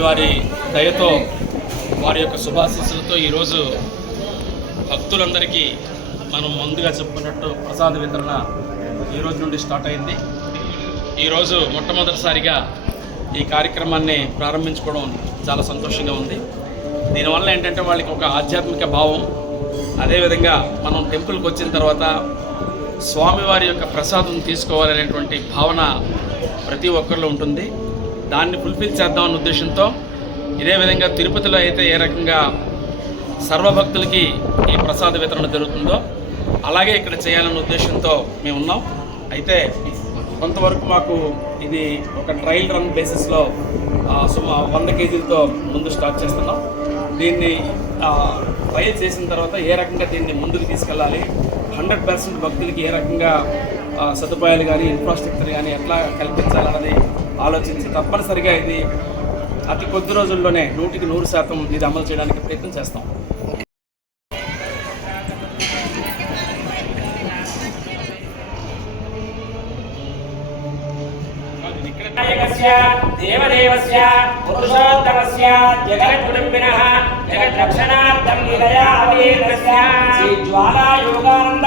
వారి దయతో వారి యొక్క శుభాశీస్సులతో ఈరోజు భక్తులందరికీ మనం ముందుగా చెప్పుకున్నట్టు ప్రసాద వితరణ ఈ రోజు నుండి స్టార్ట్ అయింది. ఈరోజు మొట్టమొదటిసారిగా ఈ కార్యక్రమాన్ని ప్రారంభించుకోవడం చాలా సంతోషంగా ఉంది. దీనివల్ల ఏంటంటే వాళ్ళకి ఒక ఆధ్యాత్మిక భావం అదేవిధంగా మనం టెంపుల్కి వచ్చిన తర్వాత స్వామివారి యొక్క ప్రసాదం తీసుకోవాలనేటువంటి భావన ప్రతి ఒక్కరిలో ఉంటుంది. దాన్ని ఫుల్ఫిల్ చేద్దామన్న ఉద్దేశంతో ఇదే విధంగా తిరుపతిలో అయితే ఏ రకంగా సర్వభక్తులకి ఈ ప్రసాద వితరణ జరుగుతుందో అలాగే ఇక్కడ చేయాలన్న ఉద్దేశంతో మేము ఉన్నాం. అయితే కొంతవరకు మాకు ఇది ఒక ట్రయల్ రన్ బేసిస్లో సుమా వంద కేజీలతో ముందు స్టార్ట్ చేస్తున్నాం. దీన్ని ట్రయల్ చేసిన తర్వాత ఏ రకంగా దీన్ని ముందుకు తీసుకెళ్ళాలి హండ్రెడ్ పర్సెంట్ భక్తులకి ఏ రకంగా సదుపాయాలు కానీ ఇన్ఫ్రాస్ట్రక్చర్ కానీ ఎట్లా కల్పించాలన్నది ఆలోచించి తప్పనిసరిగా ఇది అతి కొద్ది రోజుల్లోనే నూటికి నూరు శాతం ఇది అమలు చేయడానికి ప్రయత్నం చేస్తాం. దేవదేవస్య పురుషోత్తమస్య జగద్రక్షణార్థం శ్రీ జ్వాలా యోగానంద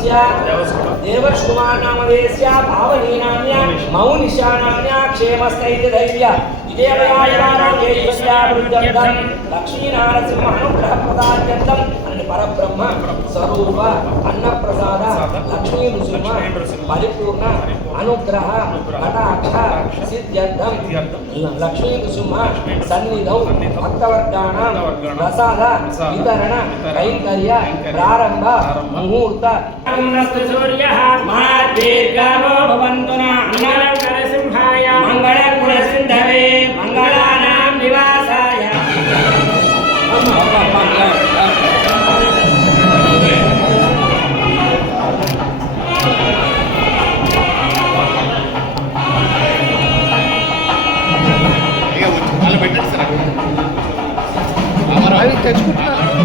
కుటుంబస్య దేవర్షుమానామదేశస్య భావనీనామ్య మౌనిశానామ్య క్షేమస్థైర్య ధైర్య విజయపయాయారోగ్యేశ్వర్యాభివృద్ధ్యర్థం లక్ష్మీనారసింహ అనుగ్రహ ప్రదార్థం అని పరబ్రహ్మ స్వరూప అన్నప్రసాద లక్ష్మీ నృసింహ పరిపూర్ణ అనుగ్రహ కటాక్ష సిద్ధ్యర్థం లక్ష్మీ నృసింహ సన్నిధౌ భక్తవర్గాణం ప్రసాద వితరణ కైంకర్య ప్రారంభ ముహూర్త. సూర్య. దీర్ఘమో భవంతు మంగళం నరసింహాయ మంగళం గుణసింధవే మంగళానాం నివాసాయ 때 초반